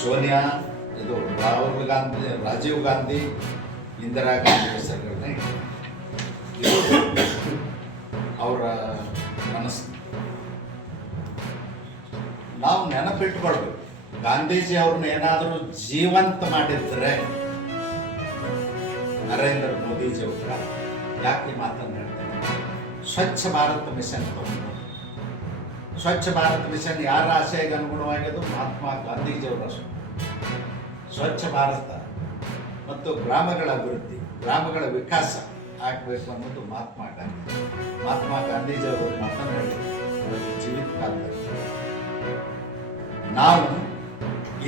ಸೋನಿಯಾ, ಇದು ರಾಹುಲ್ ಗಾಂಧಿ, ರಾಜೀವ್ ಗಾಂಧಿ, ಇಂದಿರಾ ಗಾಂಧಿ ಹೆಸರುಗಳನ್ನೇ ಅವರ ಮನಸ್ಸು ನಾವು ನೆನಪಿಟ್ಕೊಳ್ಬೇಕು. ಗಾಂಧೀಜಿ ಅವ್ರನ್ನ ಏನಾದರೂ ಜೀವಂತ ಮಾಡಿದ್ರೆ ನರೇಂದ್ರ ಮೋದಿಜಿ ಅವ್ರ ಯಾಕೆ ಮಾತನ್ನು ಹೇಳ್ತೇನೆ, ಸ್ವಚ್ಛ ಭಾರತ್ ಮಿಷನ್ ತಗೊಂಡು, ಸ್ವಚ್ಛ ಭಾರತ್ ಮಿಷನ್ ಯಾರ ಆಶಯಕ್ಕೆ ಅನುಗುಣವಾಗಿದ್ದು ಮಹಾತ್ಮ ಗಾಂಧೀಜಿಯವರ ಸ್ವಚ್ಛ ಭಾರತ ಮತ್ತು ಗ್ರಾಮಗಳ ಅಭಿವೃದ್ಧಿ, ಗ್ರಾಮಗಳ ವಿಕಾಸ ಆಗಬೇಕು ಅನ್ನೋದು ಮಹಾತ್ಮ ಗಾಂಧೀಜಿಯವರು ಮಾತನಾಡಿ ಜೀವಿತ ಕಾಲದಲ್ಲಿ ನಾವು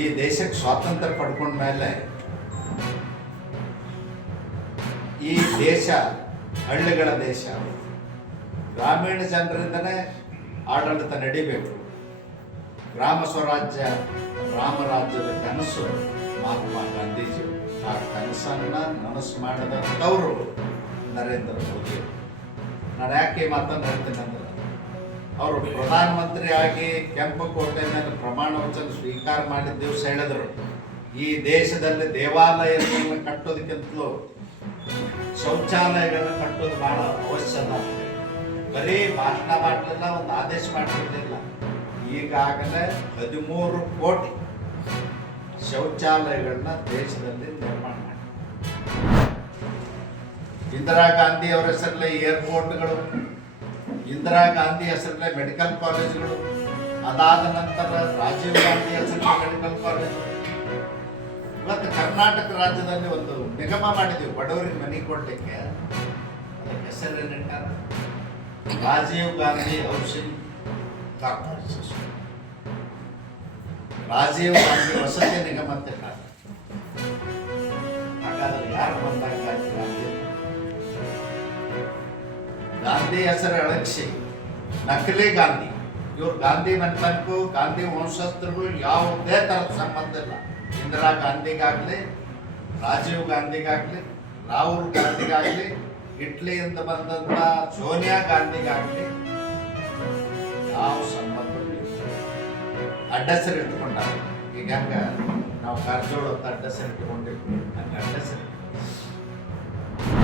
ಈ ದೇಶಕ್ಕೆ ಸ್ವಾತಂತ್ರ್ಯ ಪಡ್ಕೊಂಡ ಮೇಲೆ ಈ ದೇಶ ಹಳ್ಳಿಗಳ ದೇಶ, ಗ್ರಾಮೀಣ ಜನರಿಂದನೇ ಆಡಳಿತ ನಡಿಬೇಕು. ಗ್ರಾಮ ಸ್ವರಾಜ್ಯ, ರಾಮರಾಜ್ಯದ ಕನಸು ಮಹಾತ್ಮ ಗಾಂಧೀಜಿ. ಆ ಕನಸನ್ನ ನನಸು ಮಾಡಿದಂಥವರು ನರೇಂದ್ರ ಮೋದಿ. ನಾನು ಯಾಕೆ ಮಾತನ್ನು ಹೇಳ್ತೀನಿ ಅಂದ್ರೆ, ಅವರು ಪ್ರಧಾನಮಂತ್ರಿಯಾಗಿ ಕೆಂಪುಕೋಟೆ ಮೇಲೆ ಪ್ರಮಾಣ ವಚನ ಸ್ವೀಕಾರ ಮಾಡಿದ ದಿವಸ ಹೇಳಿದರು, ಈ ದೇಶದಲ್ಲಿ ದೇವಾಲಯಗಳನ್ನು ಕಟ್ಟೋದಕ್ಕಿಂತಲೂ ಶೌಚಾಲಯಗಳನ್ನ ಕಟ್ಟೋದು ಬಹಳ ಅವಶ್ಯಕ. ಬರೀ ಭಾಷಣ ಮಾಡಲಿಲ್ಲ, ಒಂದು ಆದೇಶ ಮಾಡಿರಲಿಲ್ಲ. ಈಗಾಗಲೇ 13 ಕೋಟಿ ಶೌಚಾಲಯಗಳನ್ನ ದೇಶದಲ್ಲಿ ನಿರ್ಮಾಣ ಮಾಡಿ, ಇಂದಿರಾ ಗಾಂಧಿ ಅವರ ಹೆಸರಲ್ಲೇ ಏರ್ಪೋರ್ಟ್ಗಳು, ಇಂದಿರಾ ಗಾಂಧಿ ಹೆಸರಲ್ಲೇ ಮೆಡಿಕಲ್ ಕಾಲೇಜುಗಳು, ಅದಾದ ನಂತರ ರಾಜೀವ್ ಗಾಂಧಿ ಹೆಸರಲ್ಲೇ ಮೆಡಿಕಲ್ ಕಾಲೇಜು. ಇವತ್ತು ಕರ್ನಾಟಕ ರಾಜ್ಯದಲ್ಲಿ ಒಂದು ನಿಗಮ ಮಾಡಿದ್ದೀವಿ ಬಡವರಿಗೆ ಮನೆ ಕೊಡಲಿಕ್ಕೆ. ಅದಕ್ಕೆ ಹೆಸರೇನಿಟ್ಟಾರ ರಾಜೀವ್ ಗಾಂಧಿ ಹೌಸಿಂಗ್ ಕಾರ್ಪೊರೇಷನ್, ರಾಜೀವ್ ಗಾಂಧಿ ವಸತಿ ನಿಗಮ ಅಂತ ಇಟ್ಟಾರ. ಹಾಗಾದ್ರೆ ಯಾರು ಬಂದಾಗ ಗಾಂಧಿ ಹೆಸರು ಅಳಗಿಸಿ ನಕಲಿ ಗಾಂಧಿ, ಇವ್ರು ಗಾಂಧಿ ಮಂಟಪಕ್ಕೂ ಗಾಂಧಿ ವಂಶಸ್ಥರಿಗೂ ಯಾವುದೇ ಥರದ ಸಂಬಂಧ ಇಲ್ಲ. ಇಂದಿರಾ ಗಾಂಧಿಗಾಗಲಿ, ರಾಜೀವ್ ಗಾಂಧಿಗಾಗಲಿ, ರಾಹುಲ್ ಗಾಂಧಿಗಾಗಲಿ, ಇಟ್ಲಿಯಿಂದ ಬಂದಂಥ ಸೋನಿಯಾ ಗಾಂಧಿಗಾಗಲಿ ಯಾವ ಸಂಬಂಧ ಅಡ್ಡಸರು ಇಟ್ಕೊಂಡಾಗ. ಈಗ ಹಂಗೆ ನಾವು ಕಾರಜೋಳ ಅಂತ ಅಡ್ಡಸರು ಇಟ್ಕೊಂಡಿರ್ತೀವಿ, ಹಂಗೆ ಅಡ್ಡಸರು